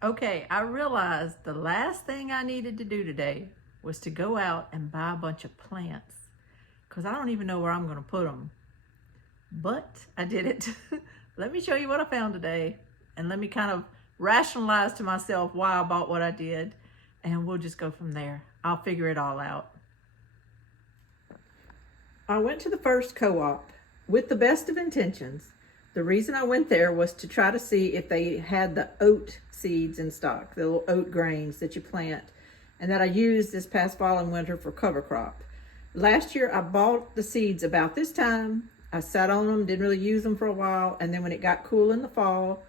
Okay, I realized the last thing I needed to do today was to go out and buy a bunch of plants because I don't even know where I'm going to put them. But I did it. Let me show you what I found today and let me kind of rationalize to myself why I bought what I did, and we'll just go from there. I'll figure it all out. I went to the first co-op with the best of intentions. The reason I went there was to try to see if they had the oat seeds in stock, the little oat grains that you plant and that I used this past fall and winter for cover crop. Last year I bought the seeds about this time. I sat on them, didn't really use them for a while, and then when it got cool in the fall,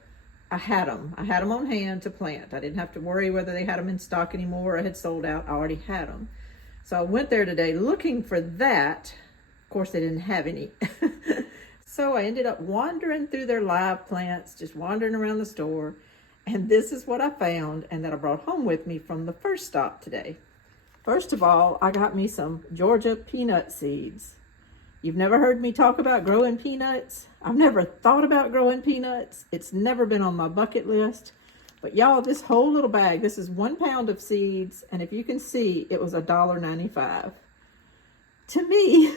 I had them. I had them on hand to plant. I didn't have to worry whether they had them in stock anymore or had sold out. I already had them. So I went there today looking for that. Of course, they didn't have any. So I ended up wandering through their live plants, just wandering around the store. And this is what I found and that I brought home with me from the first stop today. First of all, I got me some Georgia peanut seeds. You've never heard me talk about growing peanuts? I've never thought about growing peanuts. It's never been on my bucket list. But y'all, this whole little bag, this is 1 pound of seeds. And if you can see, it was $1.95. To me,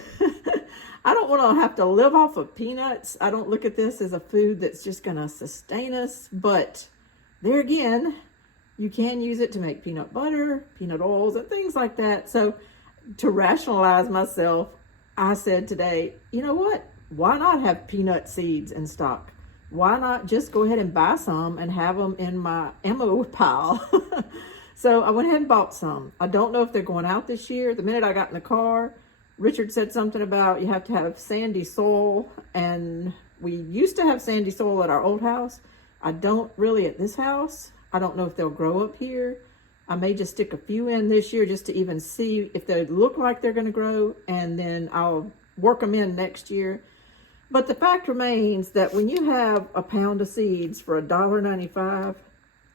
I don't want to have to live off of peanuts. I don't look at this as a food that's just going to sustain us. But there again, you can use it to make peanut butter, peanut oils, and things like that. So to rationalize myself, I said today, you know what? Why not have peanut seeds in stock? Why not just go ahead and buy some and have them in my ammo pile? So I went ahead and bought some. I don't know if they're going out this year. The minute I got in the car, Richard said something about you have to have sandy soil, and we used to have sandy soil at our old house. I don't really at this house. I don't know if they'll grow up here. I may just stick a few in this year just to even see if they look like they're going to grow, and then I'll work them in next year. But the fact remains that when you have a pound of seeds for $1.95,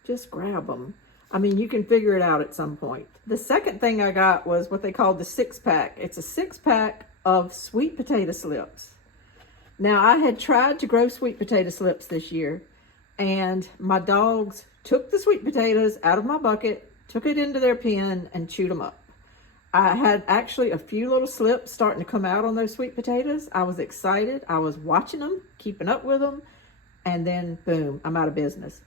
just grab them. I mean, you can figure it out at some point. The second thing I got was what they called the 6-pack. It's a 6-pack of sweet potato slips. Now, I had tried to grow sweet potato slips this year, and my dogs took the sweet potatoes out of my bucket, took it into their pen, and chewed them up. I had actually a few little slips starting to come out on those sweet potatoes. I was excited. I was watching them, keeping up with them, and then boom, I'm out of business.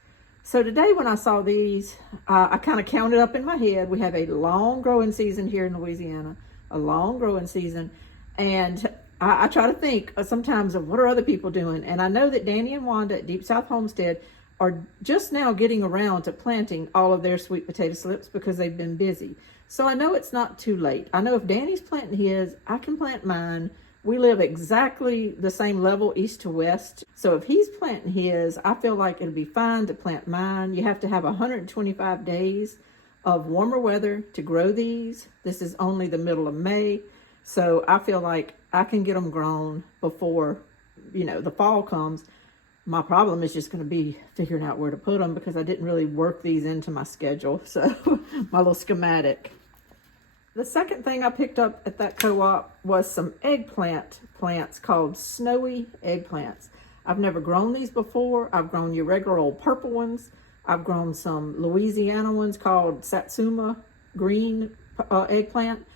So today when I saw these, I kind of counted up in my head. We have a long growing season here in Louisiana, a long growing season. And I try to think sometimes of what are other people doing. And I know that Danny and Wanda at Deep South Homestead are just now getting around to planting all of their sweet potato slips because they've been busy. So I know it's not too late. I know if Danny's planting his, I can plant mine. We live exactly the same level east to west. So if he's planting his, I feel like it'll be fine to plant mine. You have to have 125 days of warmer weather to grow these. This is only the middle of May. So I feel like I can get them grown before, the fall comes. My problem is just going to be figuring out where to put them because I didn't really work these into my schedule. So my little schematic. The second thing I picked up at that co-op was some eggplant plants called snowy eggplants. I've never grown these before. I've grown your regular old purple ones. I've grown some Louisiana ones called Satsuma green eggplant.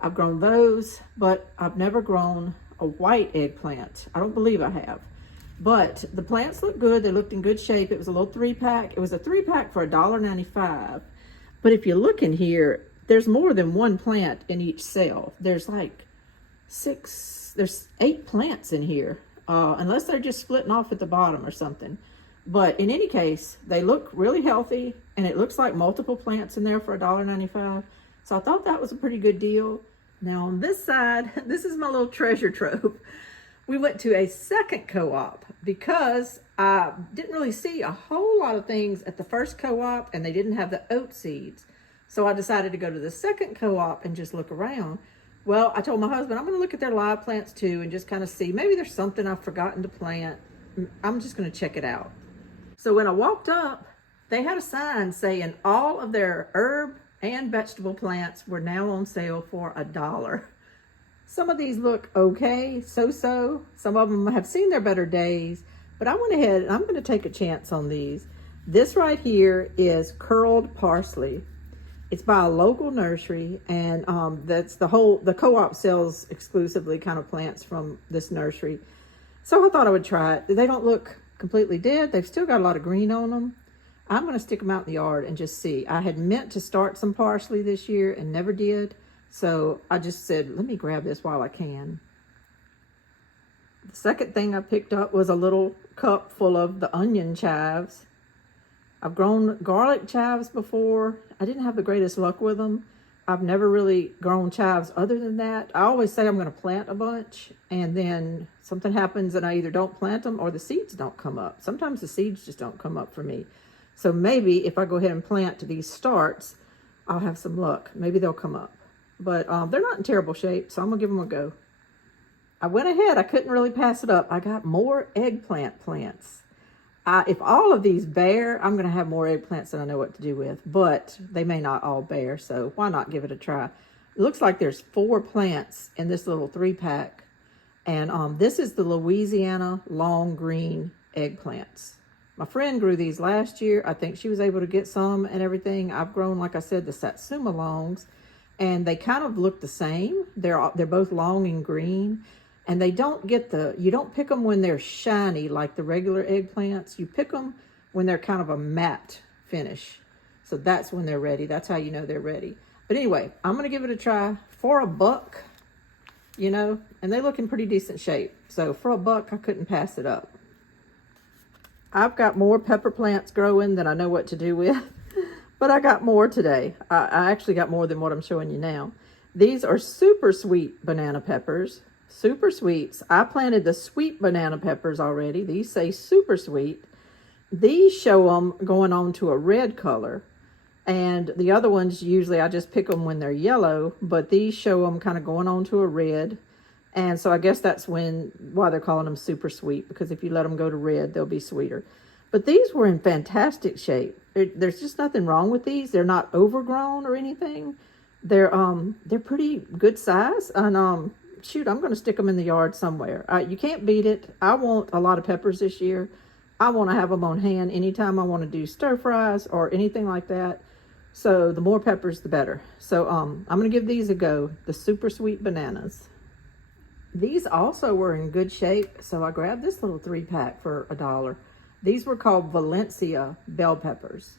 I've grown those, but I've never grown a white eggplant. I don't believe I have. But the plants look good. They looked in good shape. It was a little 3-pack. It was a 3-pack for $1.95. But if you look in here, there's more than one plant in each cell. There's like 8 plants in here, unless they're just splitting off at the bottom or something. But in any case, they look really healthy, and it looks like multiple plants in there for $1.95. So I thought that was a pretty good deal. Now on this side, this is my little treasure trove. We went to a second co-op because I didn't really see a whole lot of things at the first co-op, and they didn't have the oat seeds. So I decided to go to the second co-op and just look around. Well, I told my husband, I'm going to look at their live plants too and just kind of see. Maybe there's something I've forgotten to plant. I'm just going to check it out. So when I walked up, they had a sign saying all of their herb and vegetable plants were now on sale for $1. Some of these look okay, so-so. Some of them have seen their better days. But I went ahead and I'm going to take a chance on these. This right here is curled parsley. It's by a local nursery, and that's the co-op sells exclusively kind of plants from this nursery. So I thought I would try it. They don't look completely dead. They've still got a lot of green on them. I'm going to stick them out in the yard and just see. I had meant to start some parsley this year and never did. So I just said, let me grab this while I can. The second thing I picked up was a little cup full of the onion chives. I've grown garlic chives before. I didn't have the greatest luck with them. I've never really grown chives other than that. I always say I'm going to plant a bunch, and then something happens and I either don't plant them or the seeds don't come up. Sometimes the seeds just don't come up for me. So maybe if I go ahead and plant these starts, I'll have some luck. Maybe they'll come up. But they're not in terrible shape, so I'm going to give them a go. I went ahead. I couldn't really pass it up. I got more eggplant plants. If all of these bear, I'm going to have more eggplants than I know what to do with. But they may not all bear, so why not give it a try? It looks like there's 4 plants in this little 3-pack. And this is the Louisiana long green eggplants. My friend grew these last year. I think she was able to get some and everything. I've grown, like I said, the Satsuma longs. And they kind of look the same. They're both long and green. And they don't get you don't pick them when they're shiny like the regular eggplants. You pick them when they're kind of a matte finish. So that's when they're ready. That's how you know they're ready. But anyway, I'm going to give it a try for $1, you know, and they look in pretty decent shape. So for $1, I couldn't pass it up. I've got more pepper plants growing than I know what to do with, but I got more today. I actually got more than what I'm showing you now. These are super sweet banana peppers. Super sweets. I planted the sweet banana peppers already. These say super sweet. These show them going on to a red color. And the other ones, usually I just pick them when they're yellow, but these show them kind of going on to a red. And so I guess that's why they're calling them super sweet, because if you let them go to red, they'll be sweeter. But these were in fantastic shape. There's just nothing wrong with these. They're not overgrown or anything. They're pretty good size. And shoot, I'm going to stick them in the yard somewhere. You can't beat it. I want a lot of peppers this year. I want to have them on hand anytime I want to do stir fries or anything like that. So the more peppers, the better. So I'm going to give these a go, the super sweet bananas. These also were in good shape, so I grabbed this little 3-pack for $1. These were called Valencia bell peppers.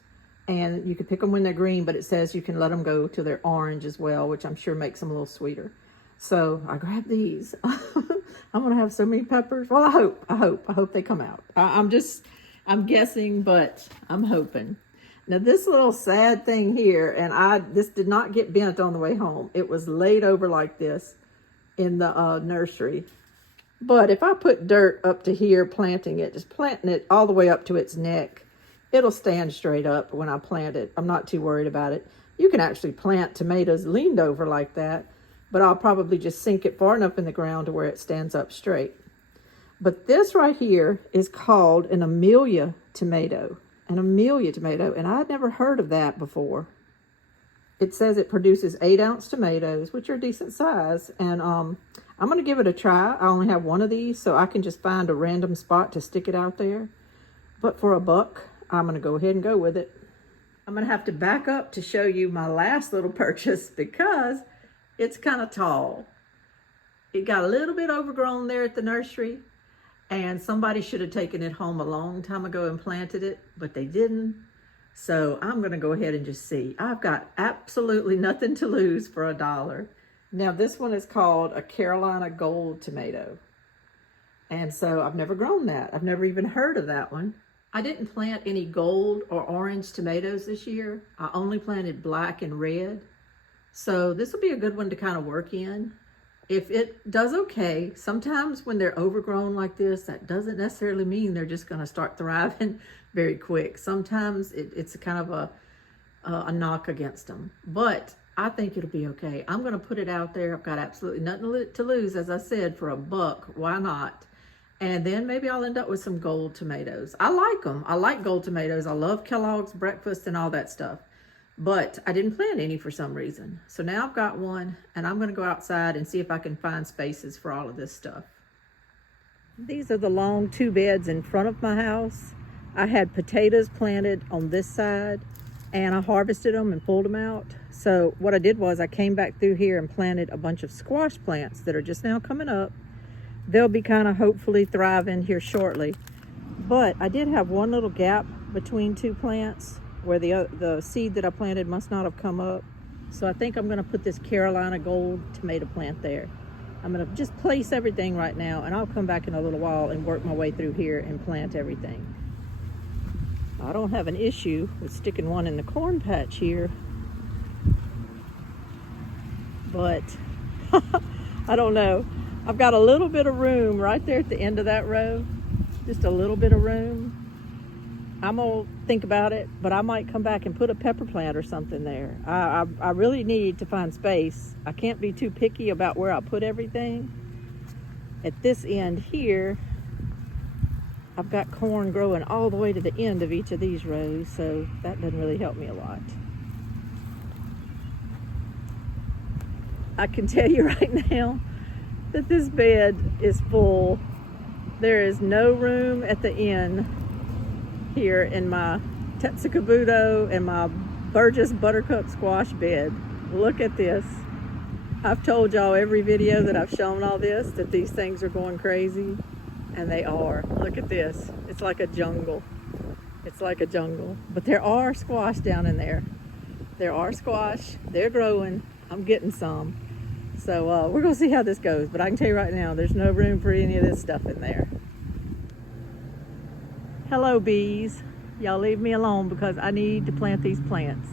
And you can pick them when they're green, but it says you can let them go till they're orange as well, which I'm sure makes them a little sweeter. So I grabbed these. I'm going to have so many peppers. Well, I hope they come out. I'm guessing, but I'm hoping. Now this little sad thing here, and this did not get bent on the way home. It was laid over like this in the nursery. But if I put dirt up to here, planting it, just planting it all the way up to its neck, it'll stand straight up when I plant it. I'm not too worried about it. You can actually plant tomatoes leaned over like that, but I'll probably just sink it far enough in the ground to where it stands up straight. But this right here is called an Amelia tomato. An Amelia tomato, and I'd never heard of that before. It says it produces 8-ounce tomatoes, which are decent size, and I'm going to give it a try. I only have one of these, so I can just find a random spot to stick it out there. But for $1, I'm going to go ahead and go with it. I'm going to have to back up to show you my last little purchase because it's kind of tall. It got a little bit overgrown there at the nursery, and somebody should have taken it home a long time ago and planted it, but they didn't. So I'm going to go ahead and just see. I've got absolutely nothing to lose for $1. Now this one is called a Carolina Gold tomato. And so I've never grown that. I've never even heard of that one. I didn't plant any gold or orange tomatoes this year. I only planted black and red. So this will be a good one to kind of work in. If it does okay, sometimes when they're overgrown like this, that doesn't necessarily mean they're just going to start thriving very quick. Sometimes it's a kind of a knock against them. But I think it'll be okay. I'm going to put it out there. I've got absolutely nothing to lose, as I said, for $1. Why not? And then maybe I'll end up with some gold tomatoes. I like them. I like gold tomatoes. I love Kellogg's breakfast and all that stuff. But I didn't plant any for some reason. So now I've got one, and I'm going to go outside and see if I can find spaces for all of this stuff. These are the long 2 beds in front of my house. I had potatoes planted on this side, and I harvested them and pulled them out. So what I did was I came back through here and planted a bunch of squash plants that are just now coming up. They'll be kind of hopefully thriving here shortly. But I did have one little gap between two plants where the seed that I planted must not have come up. So I think I'm going to put this Carolina Gold tomato plant there. I'm going to just place everything right now, and I'll come back in a little while and work my way through here and plant everything. I don't have an issue with sticking one in the corn patch here, but I don't know. I've got a little bit of room right there at the end of that row, just a little bit of room. I'm gonna think about it, but I might come back and put a pepper plant or something there. I really need to find space. I can't be too picky about where I put everything. At this end here, I've got corn growing all the way to the end of each of these rows, so that doesn't really help me a lot. I can tell you right now that this bed is full. There is no room at the end here in my Tetsukabuto and my Burgess Buttercup squash bed. Look at this. I've told y'all every video that I've shown all this that these things are going crazy, and they are. Look at this. It's like a jungle. It's like a jungle. But there are squash down in there. There are squash. They're growing. I'm getting some. So we're gonna see how this goes. But I can tell you right now, there's no room for any of this stuff in there. Hello bees. Y'all leave me alone because I need to plant these plants.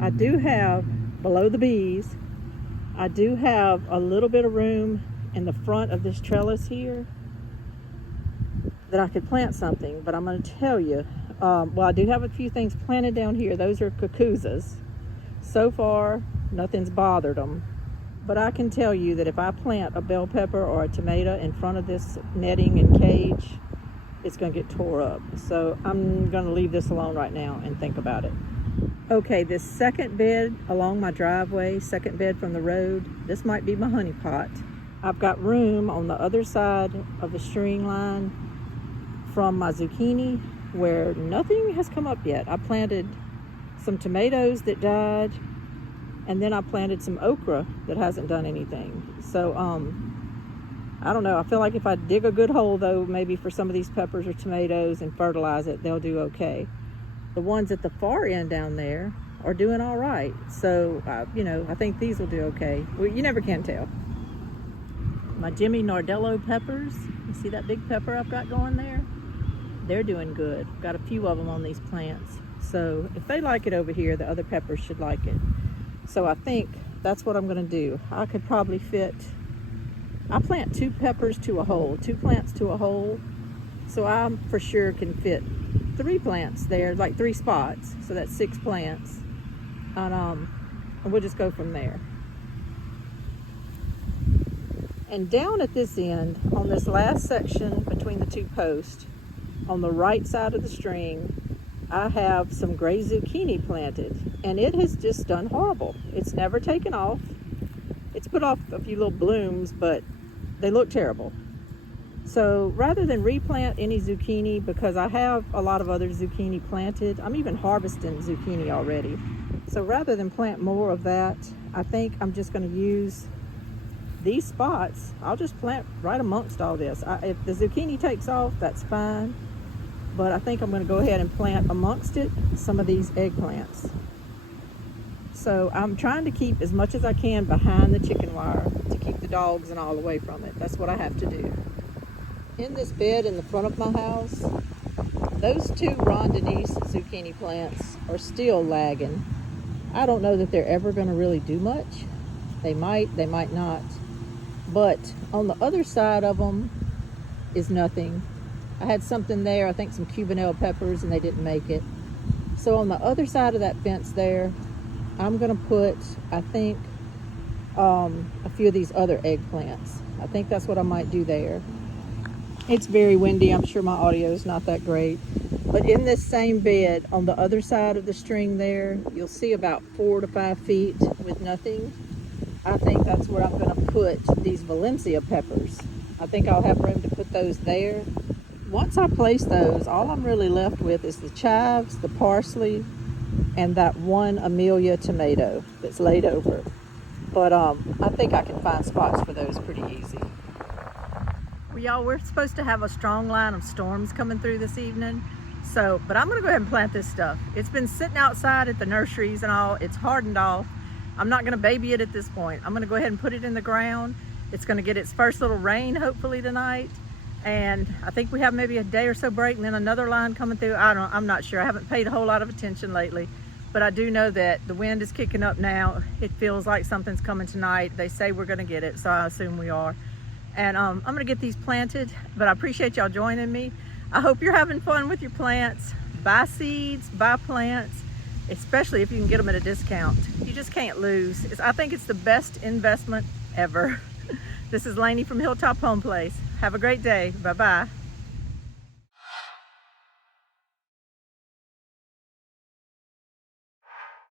I do have, below the bees, I do have a little bit of room in the front of this trellis here that I could plant something, but I'm going to tell you, well, I do have a few things planted down here. Those are cucuzzas. So far, nothing's bothered them. But I can tell you that if I plant a bell pepper or a tomato in front of this netting and cage, it's going to get tore up. So I'm going to leave this alone right now and think about it. Okay, this second bed along my driveway, second bed from the road, this might be my honey pot. I've got room on the other side of the string line from my zucchini where nothing has come up yet. I planted some tomatoes that died, and then I planted some okra that hasn't done anything. So I don't know. I feel like if I dig a good hole though, maybe for some of these peppers or tomatoes and fertilize it, they'll do okay. The ones at the far end down there are doing all right. So, you know, I think these will do okay. Well, you never can tell. My Jimmy Nardello peppers, you see that big pepper I've got going there? They're doing good. I've got a few of them on these plants. So if they like it over here, the other peppers should like it. So I think that's what I'm gonna do. I could probably fit, I plant 2 peppers to a hole, 2 plants to a hole. So I for sure can fit 3 plants there, like 3 spots. So that's 6 plants. And we'll just go from there. And down at this end, on this last section between the 2 posts, on the right side of the string, I have some gray zucchini planted, and it has just done horrible. It's never taken off. It's put off a few little blooms, but they look terrible. So rather than replant any zucchini, because I have a lot of other zucchini planted, I'm even harvesting zucchini already. So rather than plant more of that, I think I'm just going to use these spots. I'll just plant right amongst all this. If the zucchini takes off, that's fine. But I think I'm going to go ahead and plant amongst it some of these eggplants. So I'm trying to keep as much as I can behind the chicken wire to keep the dogs and all away from it. That's what I have to do. In this bed in the front of my house, those 2 Ron Denise zucchini plants are still lagging. I don't know that they're ever going to really do much. They might not. But on the other side of them is nothing. I had something there, I think some Cubanelle peppers, and they didn't make it. So on the other side of that fence there, I'm going to put, I think, a few of these other eggplants. I think that's what I might do there. It's very windy. I'm sure my audio is not that great. But in this same bed, on the other side of the string there, you'll see about 4 to 5 feet with nothing. I think that's where I'm going to put these Valencia peppers. I think I'll have room to put those there. once I place those, all I'm really left with is the chives, the parsley, and that one Amelia tomato that's laid over. But I think I can find spots for those pretty easy. Well, y'all, we're supposed to have a strong line of storms coming through this evening. But I'm gonna go ahead and plant this stuff. It's been sitting outside at the nurseries and all. It's hardened off. I'm not gonna baby it at this point. I'm gonna go ahead and put it in the ground. It's gonna get its first little rain hopefully tonight. And I think we have maybe a day or so break and then another line coming through. I'm not sure. I haven't paid a whole lot of attention lately, but I do know that the wind is kicking up now. It feels like something's coming tonight. They say we're gonna get it, so I assume we are. And I'm gonna get these planted, but I appreciate y'all joining me. I hope you're having fun with your plants. Buy seeds, buy plants, especially if you can get them at a discount. You just can't lose. I think it's the best investment ever. This is Lainey from Hilltop Home Place. Have a great day. Bye-bye.